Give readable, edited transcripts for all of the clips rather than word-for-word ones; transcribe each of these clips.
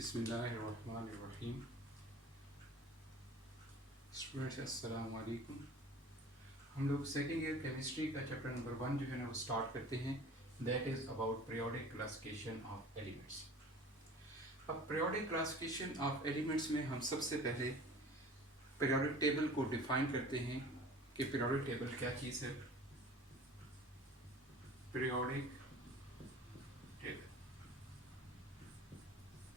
बिस्मिल्लाहिर्रहमानिर्रहीम। स्टूडेंट्स अस्सलाम वालेकुम। हम लोग सेकेंड ईयर केमिस्ट्री का चैप्टर नंबर 1 जो है ना वो स्टार्ट करते हैं। That is about periodic classification of elements. अब पीरियोडिक क्लासिफिकेशन ऑफ एलिमेंट्स में हम सबसे पहले पीरियोडिक टेबल को डिफाइन करते हैं कि पीरियोडिक टेबल क्या चीज़ है। पीरियोडिक टेबल,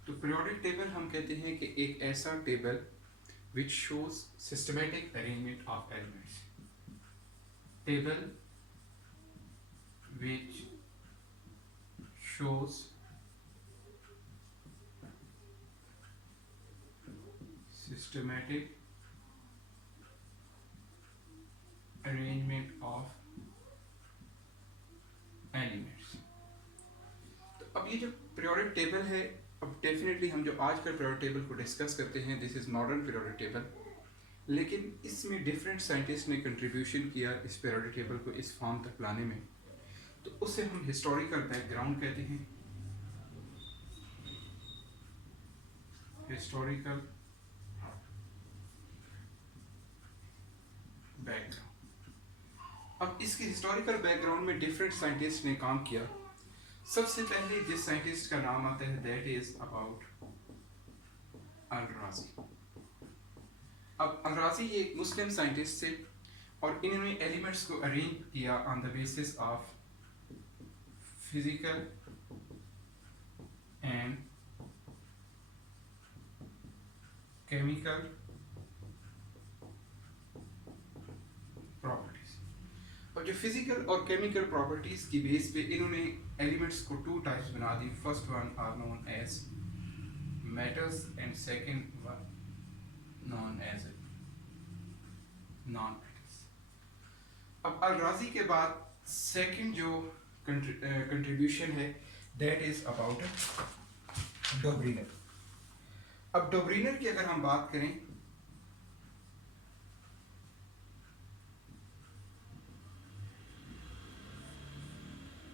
तो पीरियोडिक टेबल हम कहते हैं कि एक ऐसा table which shows systematic arrangement of elements. Table which shows systematic arrangement of elements. तो अब ये जो पीरियोडिक टेबल है, अब डेफिनेटली हम जो आज का पीरियोडिक टेबल को डिस्कस करते हैं, this is modern periodic table, लेकिन इसमें डिफरेंट साइंटिस्ट ने कंट्रीब्यूशन किया इस पीरियोडिक टेबल को इस फॉर्म तक लाने में। तो उसे हम हिस्टोरिकल बैकग्राउंड कहते हैं। Historical background. अब इसके हिस्टोरिकल बैकग्राउंड में डिफरेंट साइंटिस्ट ने काम किया। सबसे पहले जिस साइंटिस्ट का नाम आता है दैट इज अबाउट अल-राज़ी। अब अल-राज़ी ये एक मुस्लिम साइंटिस्ट थे और इन्होंने एलिमेंट्स को अरेंज किया on the basis of physical and chemical properties. और जो फिजिकल और केमिकल प्रॉपर्टीज की बेस पे इन्होंने एलिमेंट्स को टू टाइप्स बना दी। First one are known as metals and second one known as non metals. अब अल-राज़ी के बाद सेकंड जो कंट्रीब्यूशन है दैट इज अबाउट डोब्रिनर। अब डोब्रिनर की अगर हम बात करें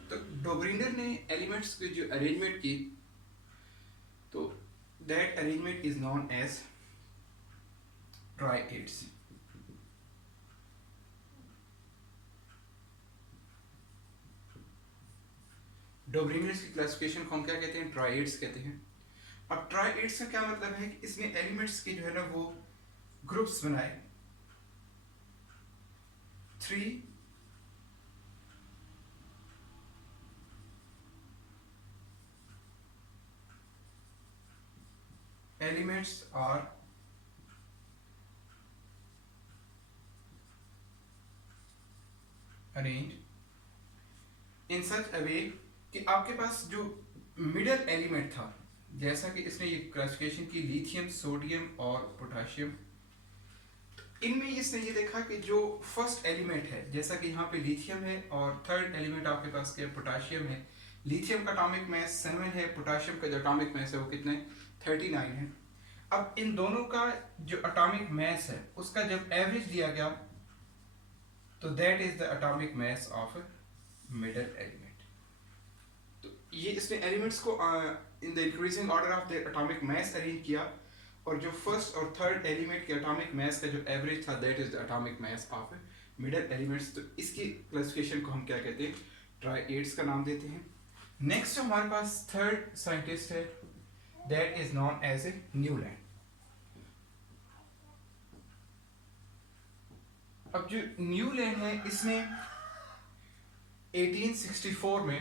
तो डोब्रिनर ने एलिमेंट्स की जो अरेंजमेंट की तो that arrangement is known as triads. Dobereiner's की क्लासिफिकेशन को हम क्या कहते हैं? ट्राइएड्स कहते हैं। अब ट्राइएड्स का क्या मतलब है कि इसने एलिमेंट्स के जो है ना वो ग्रुप्स बनाए। 3 elements are arranged in such a way कि आपके पास जो मिडल एलिमेंट था, जैसा कि इसने ये क्लासिफिकेशन की लिथियम, सोडियम और पोटेशियम, इनमें इसने ये देखा कि जो फर्स्ट एलिमेंट है, जैसा कि यहाँ पे लिथियम है और थर्ड एलिमेंट आपके पास क्या पोटेशियम है। लिथियम का एटॉमिक मास 7 है, पोटेशियम का जो एटॉमिक मास है वो कितने 39 है। अब इन दोनों का जो एटॉमिक मास है उसका जब एवरेज दिया गया तो that is the atomic mass of middle element. तो ये इसने एलिमेंट्स को in the increasing order of the atomic mass arrange किया और जो फर्स्ट और थर्ड एलिमेंट के एटॉमिक मास का जो एवरेज था that is the atomic mass of middle elements. तो इसकी क्लासिफिकेशन को हम क्या कहते हैं? ट्राइएड्स का नाम देते हैं। नेक्स्ट हमारे पास थर्ड साइंटिस्ट है that is known as a Newland. अब जो न्यूलैंड है इसने 1864 में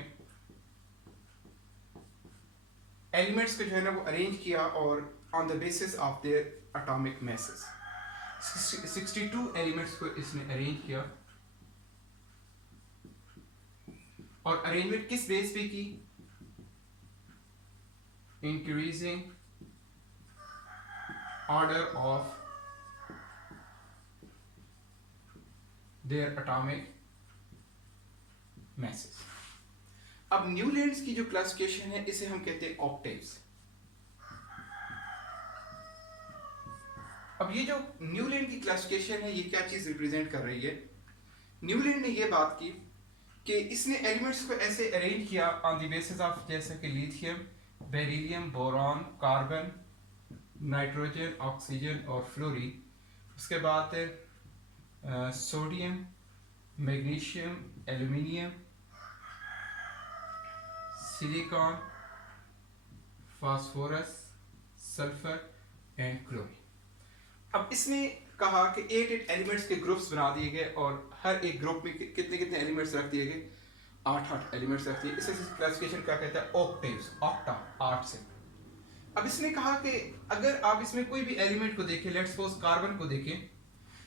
एलिमेंट्स को जो है ना वो अरेंज किया और on the basis of their atomic masses 62 elements को इसने अरेंज किया और अरेंजमेंट किस बेस पे की? Increasing order of their atomic masses। अब न्यूलैंड्स की जो क्लासिफिकेशन है इसे हम कहते हैं ऑक्टेव्स। अब ये जो न्यूलैंड की क्लासिफिकेशन है ये क्या चीज रिप्रेजेंट कर रही है? न्यूलैंड ने ये बात की कि इसने एलिमेंट्स को ऐसे अरेंज किया ऑन द बेसिस ऑफ जैसे कि lithium, beryllium, boron, carbon, nitrogen, oxygen और फ्लोरीन। उसके बाद sodium, magnesium, aluminium, silicon, phosphorus, sulphur and chlorine. अब इसने कहा कि 8 एलिमेंट्स के ग्रुप्स बना दिए गए और हर एक ग्रुप में कितने कितने एलिमेंट्स रख दिए गए, 8 एलिमेंट्स रख दिए। इसे क्लासिफिकेशन क्या कहता है, ऑक्टेव्स, ऑक्टा, 8 से। अब इसने कहा कि अगर आप इसमें कोई भी एलिमेंट को देखें, लेट्स सपोज कार्बन को देखें,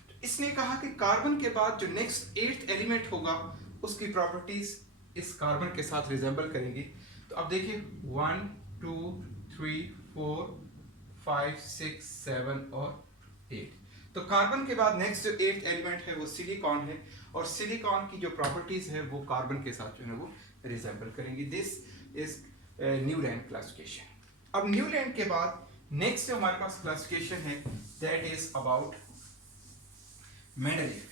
तो इसने कहा कि कार्बन के बाद जो नेक्स्ट 8th एलिमेंट होगा उसकी प्रॉपर्टीज इस कार्बन के साथ रिजेंबल करेंगी। तो अब देखिए 1 2 3 4 5 6 7 और 8। तो कार्बन के बाद नेक्स्ट जो 8th एलिमेंट है वो सिलिकॉन है, और सिलिकॉन की जो प्रॉपर्टीज है वो कार्बन के साथ जो है वो रिजेंबल करेंगी। This is new rank classification. अब न्यू लैंड के बाद नेक्स्ट जो हमारे पास क्लासिफिकेशन है दैट इज अबाउट मेंडलीफ।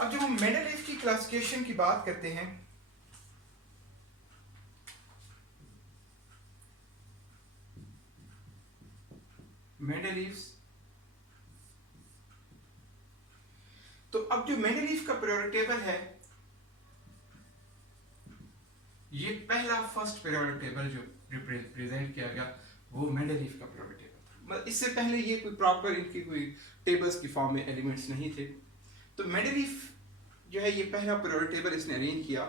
अब जब हम मेंडलीफ की क्लासिफिकेशन की बात करते हैं, मेंडलीफ, तो अब जो मेंडलीफ का पीरियोडिक टेबल है, ये पहला फर्स्ट पीरियोडिक टेबल जो रिप्रेजेंट किया गया वो मेंडलीफ का पीरियोडिक टेबल था। इससे पहले ये कोई प्रॉपर इनकी कोई टेबल्स की फॉर्म में एलिमेंट्स नहीं थे। तो मेंडलीफ जो है ये पहला पीरियोडिक टेबल इसने अरेंज किया।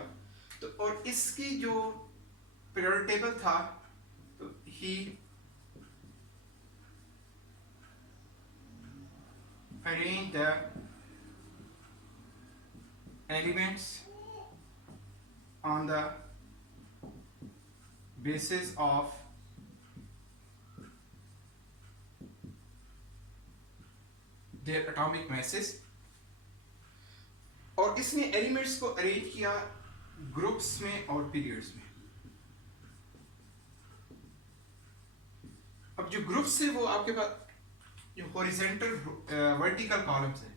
तो और इसकी जो पीरियोडिक टेबल था, तो ही arranged the elements on the basis of their atomic masses, और इसने एलिमेंट्स को अरेंज किया ग्रुप्स में और पीरियड्स में। अब जो ग्रुप्स है वो आपके पास जो हॉरिजॉन्टल वर्टिकल कॉलम्स है,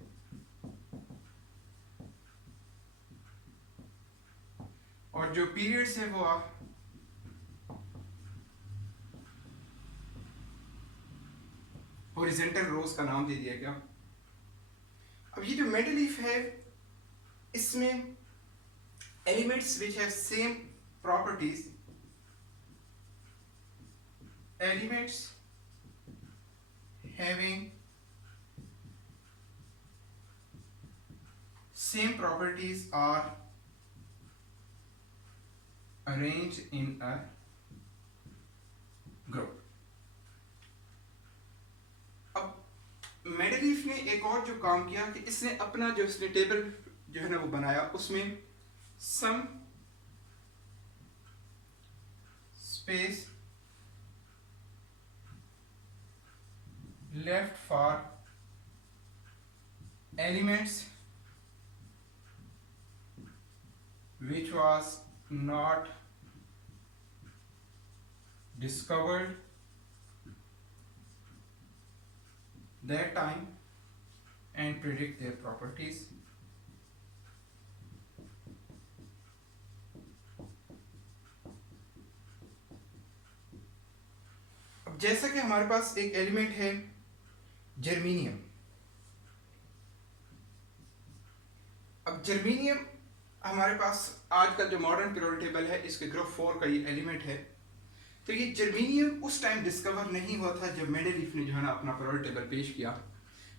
और जो पीरियड्स है वो आप हॉरिजॉन्टल रोज का नाम दे दिया गया। अब ये जो मेंडलीफ है इसमें elements which have same properties, elements having same properties are arranged in a group. अब मेंडलीफ ने एक और जो काम किया कि इसने अपना जो इसने टेबल जो है ना वो बनाया, उसमें some space left for elements which was not discovered that time and predict their properties. अब जैसा कि हमारे पास एक एलिमेंट है जर्मेनियम। अब जर्मेनियम हमारे पास आज का जो मॉडर्न पीरियोडिक टेबल है इसके ग्रुप 4 का ये एलिमेंट है। तो ये जर्मेनियम उस टाइम डिस्कवर नहीं हुआ था जब मेंडलीफ ने जो है ना अपना पीरियोडिक टेबल पेश किया,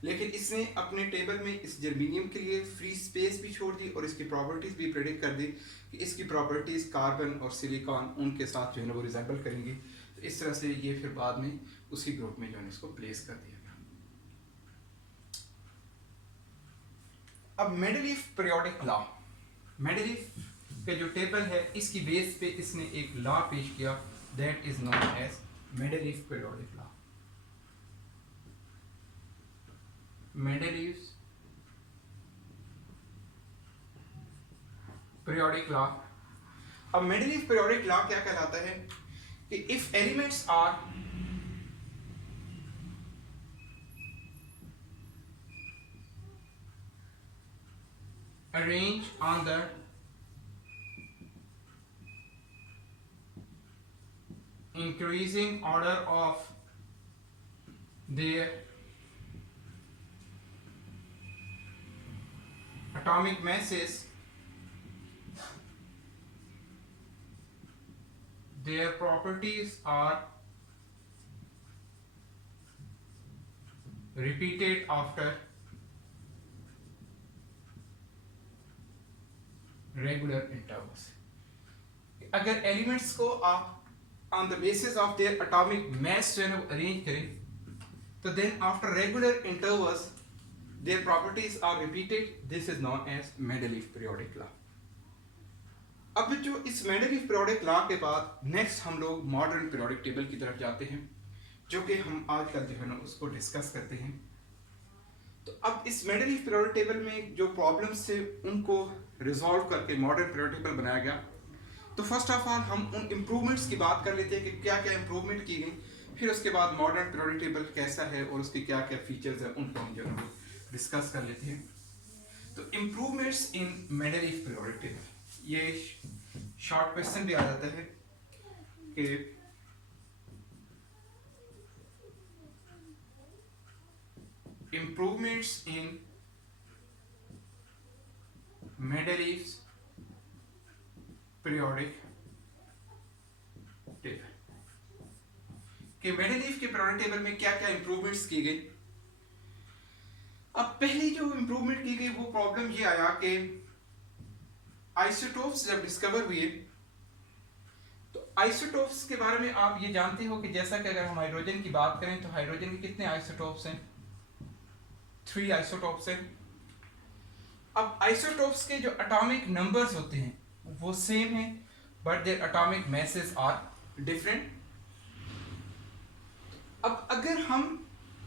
लेकिन इसने अपने टेबल में इस जर्मेनियम के लिए फ्री स्पेस भी छोड़ दी और इसकी प्रॉपर्टीज भी प्रेडिक्ट कर दी कि इसकी प्रॉपर्टीज कार्बन और सिलिकॉन उनके साथ जो है ना वो रिजेंबल करेंगी। तो इस तरह से ये फिर बाद में उसी ग्रुप में जो है इसको प्लेस कर दिया। अब मेंडलीफ पीरियोडिक लॉ, मेंडलीफ के जो टेबल है इसकी बेस पे इसने एक लॉ पेश किया that is known as Mendeleev periodic law. Mendeleev periodic law. अब मेंडलीफ पीरियोडिक लॉ क्या कहलाता है कि if elements are arranged on the increasing order of their atomic masses, their properties are repeated after regular intervals. अगर elements को आप on the basis of their atomic mass जो है ना अरेंज करें तो then after regular intervals their properties are repeated. This is known as Mendeleev periodic law. अब जो इस मेंडलीफ पीरियोडिक लॉ के बाद नेक्स्ट हम लोग मॉडर्न पीरियोडिक टेबल की तरफ जाते हैं, जो कि हम आजकल जो है ना उसको डिस्कस करते हैं. तो अब इस मेंडलीफ पीरियोडिक टेबल में जो प्रॉब्लम्स थे उनको रिजॉल्व करके मॉडर्न पीरियोडिक टेबल बनाया गया. तो फर्स्ट ऑफ ऑल हम उन इम्प्रूवमेंट्स की बात कर लेते हैं कि क्या क्या इम्प्रूवमेंट की गई, फिर उसके बाद मॉडर्न पीरियोडिक टेबल कैसा है और उसके क्या क्या फीचर्स हैं उनको हम जो है डिस्कस कर लेते हैं. तो इम्प्रूवमेंट्स इन मेंडलीफ पीरियोडिक टेबल, ये शॉर्ट क्वेश्चन भी आ जाता है कि improvements in Mendeleev's periodic table. कि मेंडलीफ के पीरियोडिक टेबल में क्या क्या इंप्रूवमेंट्स की गई. अब पहली जो इंप्रूवमेंट की गई वो प्रॉब्लम ये आया कि आइसोटोप्स जब डिस्कवर हुए तो आइसोटोप्स के बारे में आप ये जानते हो कि जैसा कि अगर हम हाइड्रोजन की बात करें तो हाइड्रोजन के कितने आइसोटोप्स हैं? 3 आइसोटोप्स हैं. अब आइसोटोप्स के जो एटॉमिक नंबर्स होते हैं वो सेम हैं but their atomic masses are different. अब अगर हम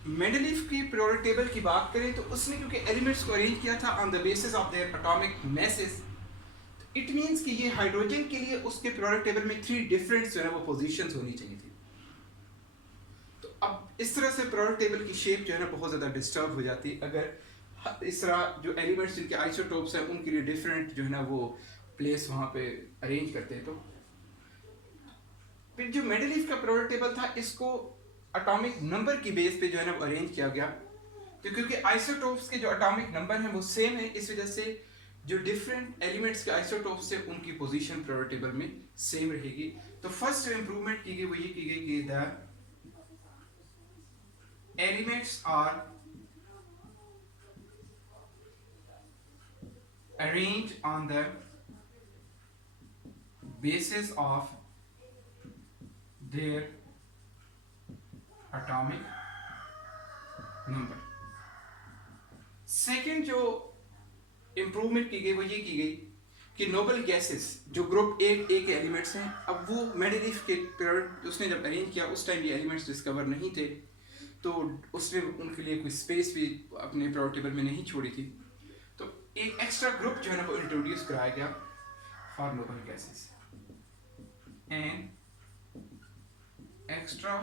मेंडलीफ की पीरियोडिक टेबल की बात करें तो उसने क्योंकि एलिमेंट्स को अरेंज किया था on the basis of their atomic masses, it means कि ये हाइड्रोजन के लिए उसके पीरियोडिक टेबल में 3 डिफरेंट जो है वो पोजीशंस होनी चाहिए थी. तो अब इस तरह से पीरियोडिक टेबल की शेप जो है ना बहुत ज़्यादा डिस्टर्ब हो जाती है अगर इस तरह जो एलिमेंट्स जिनके आइसोटोप्स हैं उनके लिए डिफरेंट जो है ना वो प्लेस वहाँ पे अरेंज करते हैं. तो फिर जो मेंडलीफ का पीरियोडिक टेबल था इसको एटॉमिक नंबर की बेस पे जो है ना वो अरेंज किया गया. तो क्योंकि आइसोटोप्स के जो एटॉमिक नंबर हैं वो सेम है, इस वजह से जो डिफरेंट एलिमेंट्स के आइसोटोप्स है उनकी पोजीशन पीरियोडिक टेबल में सेम रहेगी. तो फर्स्ट जो इंप्रूवमेंट की गई वो ये की गई कि the elements are arranged on the basis of their atomic number. Second जो इंप्रूवमेंट की गई वो ये की गई कि नोबल गैसेस जो ग्रुप ए के एलिमेंट्स हैं, अब वो मेंडलीफ के पीरियड उसने जब अरेंज किया उस टाइम ये एलिमेंट्स डिस्कवर नहीं थे, तो उसने उनके लिए कोई स्पेस भी अपने पीरियोडिक टेबल में नहीं छोड़ी थी. तो एक एक्स्ट्रा ग्रुप जो है ना वो इंट्रोड्यूस कराया गया for noble gases. And extra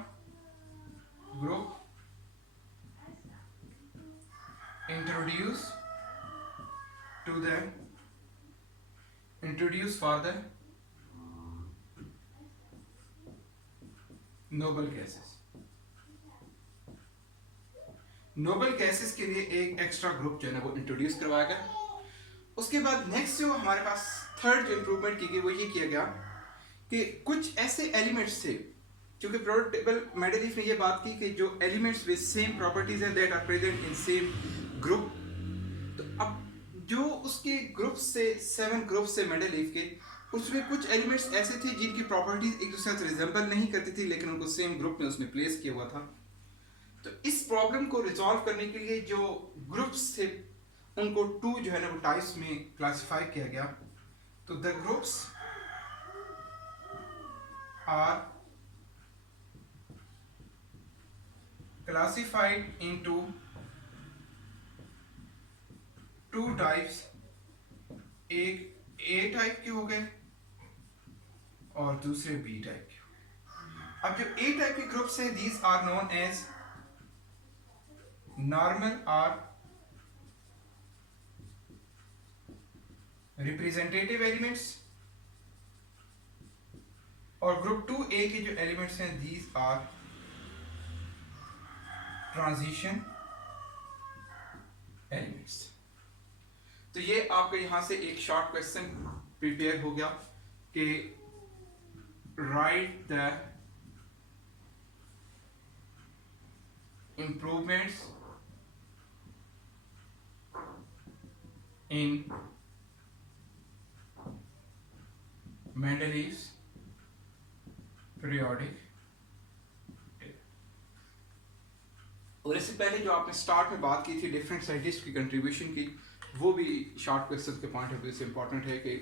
group introduced for the noble gases. Noble gases के लिए एक एक्स्ट्रा ग्रुप जो है ना वो इंट्रोड्यूस करवाया गया. उसके बाद नेक्स्ट जो हमारे पास थर्ड जो इंप्रूवमेंट की गई वो ये किया गया कि कुछ ऐसे एलिमेंट्स थे, क्योंकि पीरियोडिक टेबल मेंडलीफ ने ये बात की कि जो एलिमेंट्स विद सेम प्रॉपर्टीज हैं that are present in same group. तो अब जो उसके ग्रुप से 7 ग्रुप से मेंडलीफ के उसमें कुछ एलिमेंट्स ऐसे थे जिनकी प्रॉपर्टीज एक दूसरे से रिजेंबल नहीं करती थी लेकिन उनको सेम ग्रुप में उसने प्लेस किया हुआ था. तो इस प्रॉब्लम को रिजॉल्व करने के लिए जो ग्रुप्स थे उनको 2 जो है ना वो टाइप्स में क्लासिफाई किया गया. तो the groups are classified into 2 types. एक ए टाइप के हो गए और दूसरे बी टाइप के. अब जो ए टाइप के ग्रुप्स हैं these are known as normal or representative elements और ग्रुप 2A के जो एलिमेंट्स हैं दीज आर ट्रांजिशन एलिमेंट्स। तो ये आपका यहां से एक शॉर्ट क्वेश्चन प्रिपेयर हो गया कि right the improvements in Mendeleev's periodic table। और इससे पहले जो आपने स्टार्ट में बात की थी डिफरेंट साइंटिस्ट की कंट्रीब्यूशन की, वो भी शॉर्ट क्वेश्चन के पॉइंट ऑफ व्यू से इंपॉर्टेंट है कि